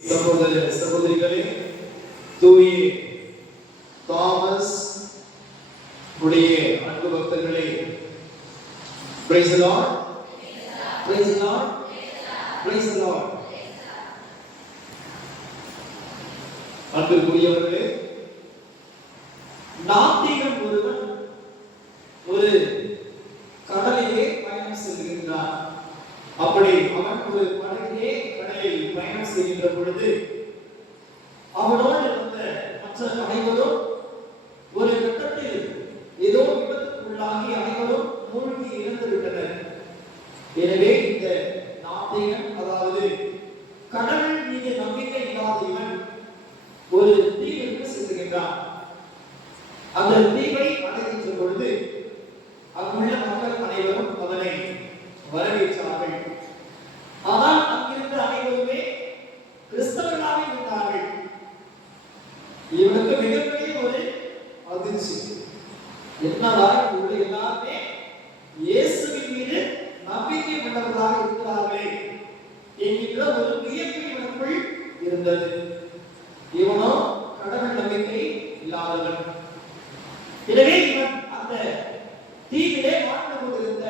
சகோதர சகோதரிகளே தூய தாமஸ் உடைய அன்பு பக்தர்களே praise Lord praise Lord praise Lord அன்புக்குரியவர்களே நாத்திகன் ஒருவன் ஒரு கடலிலே பயணம் செல்கின்றான். அப்படி அவன் ஒரு படகிலே கடலில் பயணம் செய்கின்ற பொழுது அவனோடு இருந்த மற்ற அனைவரும் ஒரு கட்டத்தில் ஏதோ விபத்துக்குள்ளாகி அனைவரும் மூழ்கி இழந்து விட்டனர் எனவே இந்த நாத்திகன் அதாவது கடவுள் மீது நம்பிக்கை இல்லாத இவன் ஒரு தீவிற்கு செல்கின்றான் அந்த தீவை அடைகின்ற பொழுது அங்குள்ள மக்கள் அனைவரும் அவனை வரவேற்றார்கள் ஆனால் அங்கிருந்த அனைவருமே கிறிஸ்தவர்களாக இருந்தார்கள் இவனுக்கு மிகப்பெரிய ஒரு அதிர்ச்சி என்னடா இவங்க எல்லாருமே இயேசுவின் மீது நம்பிக்கை இருக்கிறார்களே. என்கின்ற ஒரு வியப்பு இருந்தது. இவனோ கடவுள் நம்பிக்கை இல்லாதவன். எனவே இவன் அந்த தீவிலே வாழ்ந்து கொண்டிருந்த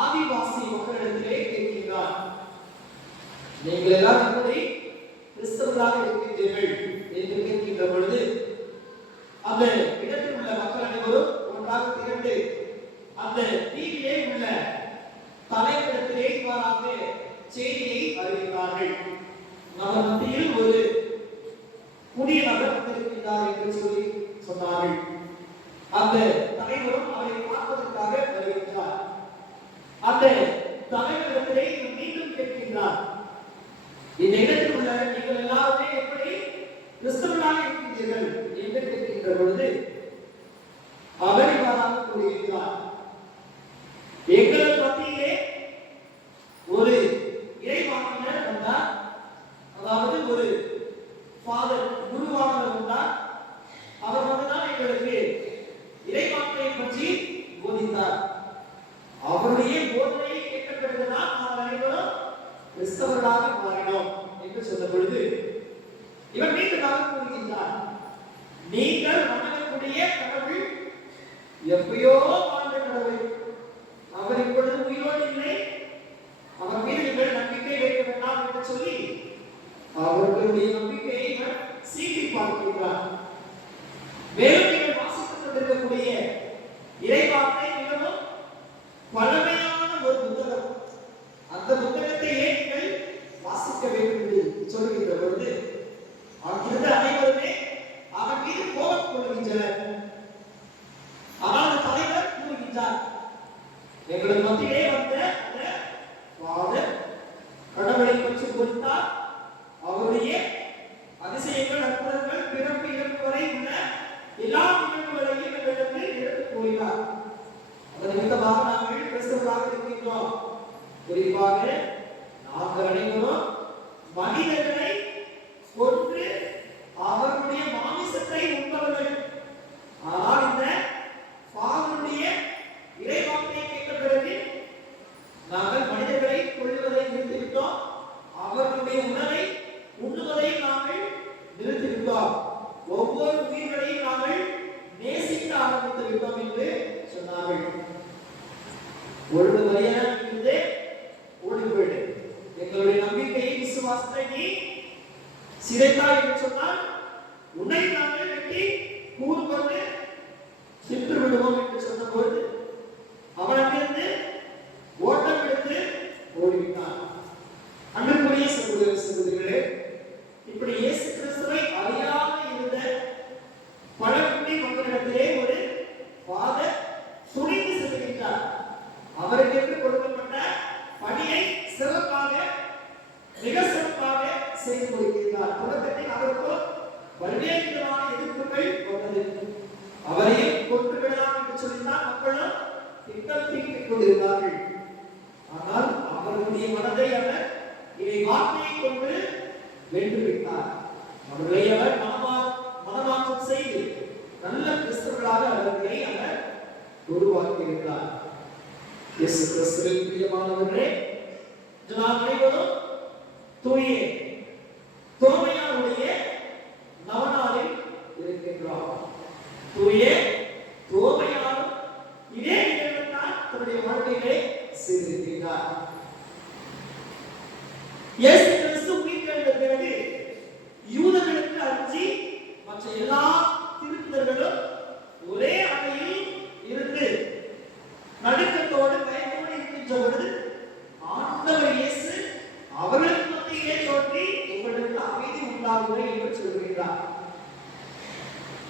ஆதிவாசி மக்களிடத்திலே கேட்கின்றான். நீங்கள் எல்லாம் எப்படி கிறிஸ்தவர்களாக இருக்கின்றீர்கள் என்று கேட்கின்ற பொழுது அந்த இடத்தில் உள்ள மக்கள் அனைவரும் ஒன்றாக திரண்டு அந்த தீவிலே உள்ள தலைவரிடத்திலே இவ்வாறாக செய்தியை அறிவித்தார்கள் அவர் மத்தியில் ஒரு புதிய நபர் வந்திருக்கின்றார் என்று சொல்லி சொன்னார்கள். அந்த தலைவரும் அவரை பார்ப்பதற்காக வருகின்றார். அந்த தலைவரிடத்திலே இவர் மீண்டும் கேட்கின்றார். இந்த இடத்தில் உள்ள நீங்கள் எல்லாருமே எப்படி கிறிஸ்தவனாக இருக்கின்றீர்கள் என்று கேட்கின்ற பொழுது அவர் இவ்வாறாக கூறுகின்றார் எங்கள் மத்தியிலே ஒரு இறைவாக்கினர் வந்தார் அதாவது ஒரு ஃபாதர் குருவானவர் வந்தார் அவர் வந்துதான் எங்களுக்கு இறைவாக்கை பற்றி போதித்தார் அவருடைய போதனையை கேட்ட பிறகுதான் நாம் அனைவரும் கிறிஸ்தவர்களாக மாறினோம் என்று சொன்ன பொழுது மீண்டுமாக கூறுகின்றார். நீங்கள் வணங்கக்கூடிய கடவுள் எப்பயோ வாழ்ந்த கடவுள். அவர் இப்பொழுது உயிரோடு இல்லை. அவர் மீது நீங்கள் நம்பிக்கை வைக்க வேண்டாம் என்று சொல்லி அவர்களுடைய நம்பிக்கையை சீட்டி பார்க்கின்றார். மேலும் ఇక్కడ சிதைத்தாய் வார்த்தையை கொண்டு வென்று விட்டார் அவர்களை அவர் மனமா மனமாற்றம் செய்து நல்ல கிறிஸ்தவர்களாக அவர்களை அவர் உருவாக்கியிருந்தார் இயேசு கிறிஸ்துவின் பிரியமானவர்களே நாம் அனைவரும் தூய சொல்லுகிறார்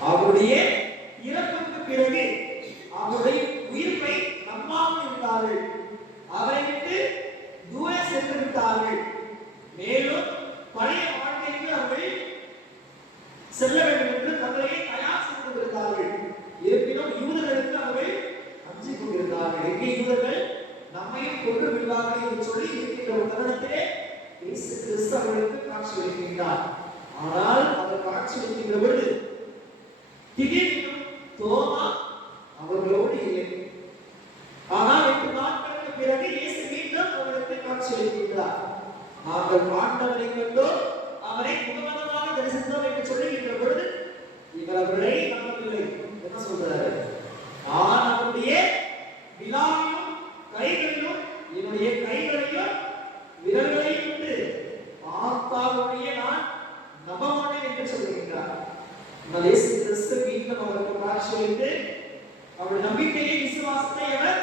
அவருடைய இறப்புக்கு பிறகு அவருடைய உயிர்ப்பை நம்பாமல் இருந்தார்கள் அவரை விட்டு தூர சென்று விட்டார்கள். மேலும் பழைய வாழ்க்கைக்கு அவர்கள் செல்ல வேண்டும் என்று தங்களை தயார் செய்து கொண்டிருந்தார்கள். இருப்பினும் யூதர்களுக்கு அவர்கள் அஞ்சு கொண்டிருந்தார்கள். எங்கே யூதர்கள்? நம்மையும் கொன்று விடுவார்கள் என்று சொல்லி இருக்கின்ற ஒரு தருணத்திலே இயேசு கிறிஸ்து அவர்களுக்கு காட்சி அளிக்கின்றார். ஆனால் அவர் காட்சி வைக்கின்ற பொழுது திடீரென தோமா அவர்களோடு இல்லை. ஆனால் எட்டு நாட்களுக்கு பிறகு இயேசு மீண்டும் அவருக்கு காட்சி அளிக்கின்றார் நாங்கள் ஆண்டவரை கண்டோம் அவரை முகமதமாக தரிசித்தோம் என்று சொல்லுகின்ற பொழுது இவர் அவர்களை நம்பவில்லை என்ன சொல்றாரு நான் அவருடைய விழாவிலும் கைகளிலும் என்னுடைய கைகளையும் விரல்களையும் விட்டு பார்த்தாலுடைய நான் நம்ப மாட்டேன் என்று சொல்லுகின்றார் ஆனால் இயேசு கிறிஸ்து மீண்டும் அவருக்கு காட்சி அளித்து அவருடைய நம்பிக்கையை விசுவாசத்தை அவர்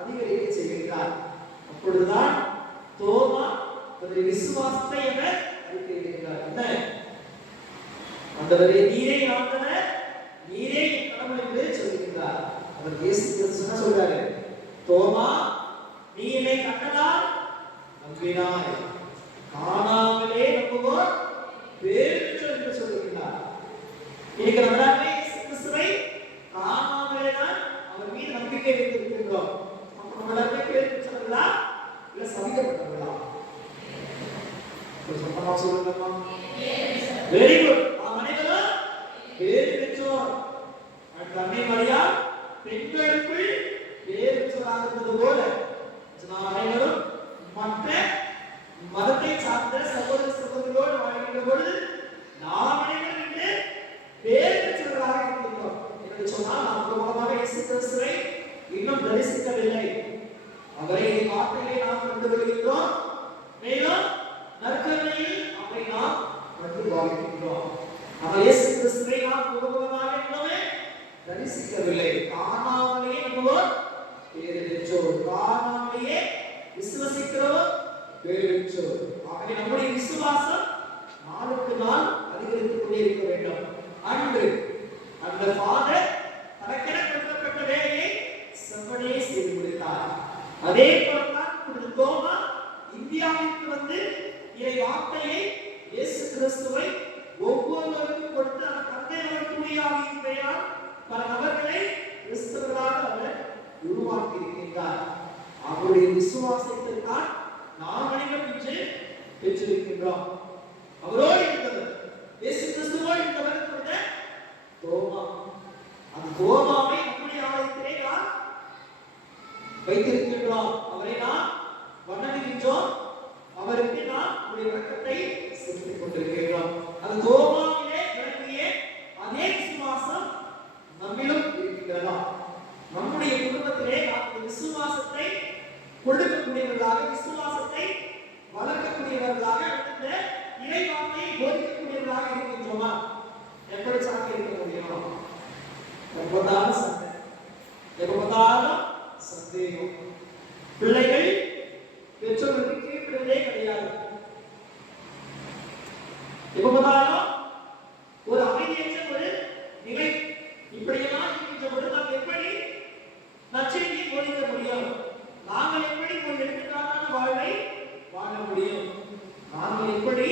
அதிகரிக்க செய்கின்றார் அப்பொழுதுதான் தோமா அவருடைய விசுவாசத்தை என அறிக்கையிடுகிறார். என்ன? ஆண்டவரே நீரே ஆண்டவர் நீரே என் கடவுள் என்று சொல்லுகின்றார். அவர் இயேசு கிறிஸ்து என்ன சொல்றாரு? தோமா நீ என்னை கண்டதால் நம்பினாய். காணாமலே நம்புவோர் பேர் என்று சொல்லுகின்றார். இன்னைக்கு நம்ம எல்லாருமே கிறிஸ்துவை காணாமலே தான் அவர் மீது நம்பிக்கை வைத்திருக்கின்றோம். அப்ப நம்ம எல்லாருமே பேர் இல்ல சபிக்கப்பட்டவர்களா ஒரு சத்தமா சொல்லுங்கம்மா வெரி குட் நாம் அனைவரும் பேர் பெற்றோர். அடுத்த அன்னை மரியா பெண்களுக்குள் பேர் பெற்றோராக இருந்தது போல. நாம் அனைவரும் மற்ற மதத்தை சார்ந்த சகோதர சகோதரிகளோடு வாழ்கின்ற பொழுது நாம் அனைவரும் இன்று பேர் பெற்றவர்களாக இருக்கின்றோம் என்று சொன்னால் நாம் மூலமாக இயேசு கிறிஸ்துவை இன்னும் தரிசிக்கவில்லை அவரை வார்த்தையை நாம் கண்டு வருகின்றோம் மேலும் நற்கருணையில் அவரை நாம் கண்டு பாவிக்கின்றோம் நம்ம இயேசு கிறிஸ்துவை நாம் முகமுகமாக இன்னுமே தரிசிக்கவில்லை. காணாமலேயே நம்புவோர் பேரு பெற்றோர். காணாமலேயே விசுவசிக்கிறவர் பேரு பெற்றோர். ஆகவே நம்முடைய விசுவாசம் நாளுக்கு நாள் அதிகரித்துக் கொண்டே இருக்க வேண்டும். அன்று அந்த ஃபாதர் தனக்கென கொடுக்கப்பட்ட வேலையை செவ்வனே அதே போலத்தான் தோமா இந்தியாவிற்கு வந்து இதை வார்த்தையை இயேசு கிறிஸ்துவை ஒவ்வொருவருக்கும் கொடுத்து அந்த தந்தை அவர் தூயாவின் பெயரால் பல நபர்களை கிறிஸ்தவர்களாக அவர் உருவாக்கி இருக்கின்றார் அவருடைய விசுவாசத்திற்கான் நாம் அனைவரும் இன்று பெற்றிருக்கின்றோம். அவரோடு இருந்தவர் இயேசு கிறிஸ்துவோடு இருந்தவர் தோமா அந்த தோமாவை வைத்திருக்கின்றோம். அவரை நாம் வணங்குகின்றோம். அவருக்கு நாம் நம்முடைய வணக்கத்தை செலுத்திக் கொண்டிருக்கின்றோம். அந்த தோமாவிலே விளங்கிய அதே விசுவாசம் நம்மிலும் இருக்கின்றதா? நம்முடைய குடும்பத்திலே நாம் விசுவாசத்தை கொடுக்கக்கூடியவர்களாக விசுவாசத்தை வளர்க்கக்கூடியவர்களாக இந்த இறைவார்த்தையை போதிக்கக்கூடியவர்களாக இருக்கின்றோமா? எப்படி சாக்கி இருக்க முடியும்? எப்ப சண்டை எப்ப சந்தேகம். பிள்ளைகள் பெற்றோருக்கு கீழ்ப்படுவதே கிடையாது. எப்ப பார்த்தாலும் ஒரு அமைதியற்ற ஒரு நிலை. இப்படியெல்லாம் இருக்கின்ற பொழுது நாம் எப்படி? நச்சரிக்கை போதிக்க முடியும் நாங்கள் எப்படி ஒரு எடுத்துக்காட்டான வாழ்வை வாழ முடியும் நாங்கள் எப்படி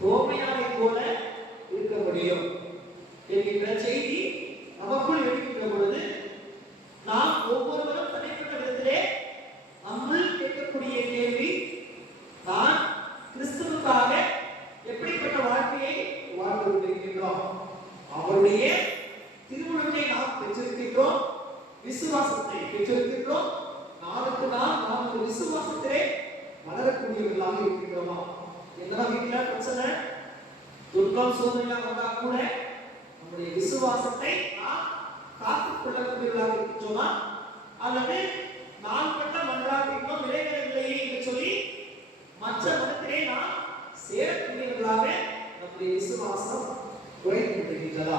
தோமையாரை போல இருக்க முடியும் என்கின்ற செய்தி நமக்குள் எடுக்கின்ற பொழுது நாம் ஒவ்வொருவரும் தனிப்பட்ட விதத்திலே நம்முள் கேட்கக்கூடிய கேள்வி நான் கிறிஸ்துவுக்காக எப்படிப்பட்ட வாழ்க்கையை வாழ்ந்து கொண்டிருக்கின்றோம் உடைய திருமணத்தை நாம் பெற்றிருக்கின்றோம். விசுவாசத்தை பெற்றிருக்கின்றோம். நாளுக்கு நாள் நாம் இந்த விசுவாசத்திலே வளரக்கூடியவர்களாக இருக்கின்றோமா? என்ன வீட்டுல பிரச்சனை? துன்பம் சோதனையாக வந்தா கூட நம்முடைய விசுவாசத்தை நாம் காத்துக் கொள்ளக்கூடியவர்களாக இருக்கின்றோமா? அல்லது நான் பட்ட மன்றாட்டிற்கும் விளைவில்லையே என்று சொல்லி மற்ற மதத்திலே நாம் சேரக்கூடியவர்களாக நம்முடைய விசுவாசம் குறைந்து கொண்டிருக்கிறதா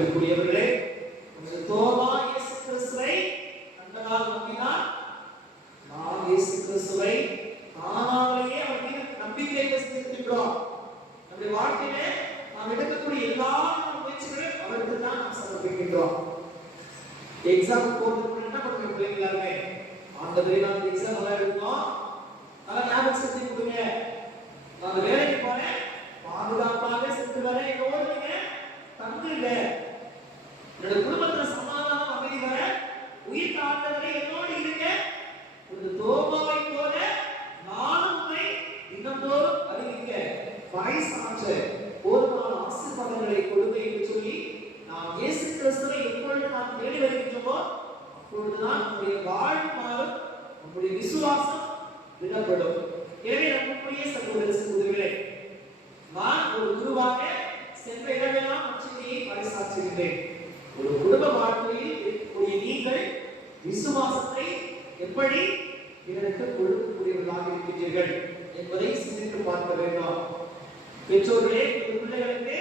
அன்பிற்குரியவர்களே தோமா இயேசு கிறிஸ்துவை கண்டதால் நம்பினார். நாம் இயேசு கிறிஸ்துவை காணாமலேயே அவர் மீது நம்பிக்கை வைத்திருக்கின்றோம் நம்முடைய வாழ்க்கையிலே நாம் எடுக்கக்கூடிய எல்லா முயற்சிகளையும் அவருக்கு தான் நாம் சமர்ப்பிக்கின்றோம். எக்ஸாம் போறதுக்கு என்ன பண்ணுங்க பிள்ளைங்க எல்லாருமே? ஆண்டவரே நான் எக்ஸாம் நல்லா எழுதணும் நல்லா ஞாபகம் செஞ்சு கொடுங்க. நான் வேலைக்கு போறேன். பாதுகாப்பாக சென்று வரேன். எங்க ஓடுறீங்க இல்லை என்னோட குடும்பத்துல சமாதானம் அமைதி வர உயிர் தாழ்ந்தவரை என்னோடு இருங்க ஒரு தோபாவை போல நானும் உன்னை தினந்தோறும் அறிவிக்க பறைசாற்ற போதுமான ஆசீர்வாதங்களை கொடுங்க என்று சொல்லி நாம் இயேசு கிறிஸ்துவை எப்பொழுது நாம் தேடி வருகின்றோமோ அப்பொழுதுதான் நம்முடைய வாழ்நாளும் நம்முடைய விசுவாசம் விடப்படும் எனவே நம்முடைய சகோதர சகோதரிகளே நான் ஒரு குருவாக சென்ற இடமெல்லாம் நற்செய்தியை பறைசாற்றுகின்றேன் ஒரு குடும்ப வாழ்க்கையில் இருக்கக்கூடிய நீங்கள் விசுவாசத்தை எப்படி பிறருக்கு கொடுக்கக்கூடியவர்களாக இருக்கின்றீர்கள் என்பதை சிந்தித்து பார்க்க வேண்டும். பெற்றோர்களே உங்கள் பிள்ளைகளுக்கு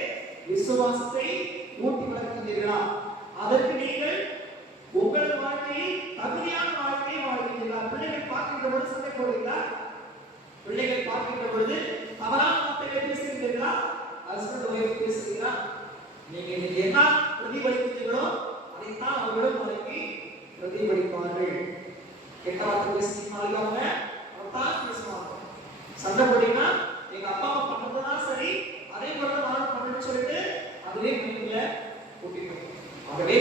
விசுவாசத்தை ஊட்டி வளர்க்கின்றீர்களா அதற்கு நீங்கள் உங்கள் வாழ்க்கையை தகுதியான வாழ்க்கையை வாழ்கின்றீர்களா பிள்ளைகள் பார்க்கின்ற பொழுது சண்டை போடுகிறீர்களா? பிள்ளைகள் பார்க்கின்ற பொழுது தவறான வார்த்தைகளை பேசுகின்றீர்களா நீங்கள் இன்னைக்கு என்ன பிரதிபலிக்கிறீர்களோ அதைத்தான் அவர்களும் நாளைக்கு பிரதிபலிப்பார்கள். கெட்ட வார்த்தை பேசுறீங்க அவங்க. அவத்தான் பேசுவாங்க. சண்டை போட்டீங்கன்னா எங்க அப்பா அம்மா பண்ணதுதான் சரி அதே போல நானும் பண்ணணும்னு சொல்லிட்டு அதுவே மைண்ட்ல கூட்டிட்டோம் ஆகவே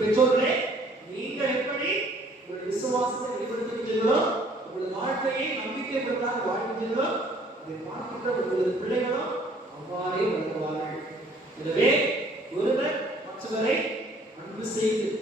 பெற்றோர்களே நீங்கள் எப்படி உங்களுடைய விசுவாசத்தை வெளிப்படுத்துகிறீர்களோ உங்கள் வாழ்க்கையை நம்பிக்கை கொண்டாக வாழ்கிறீர்களோ அதை பார்க்கின்ற உங்களது பிள்ளைகளும் அவ்வாறே வளருவார்கள். எனவே ஒருவர் மற்றவரை அன்பு செய்து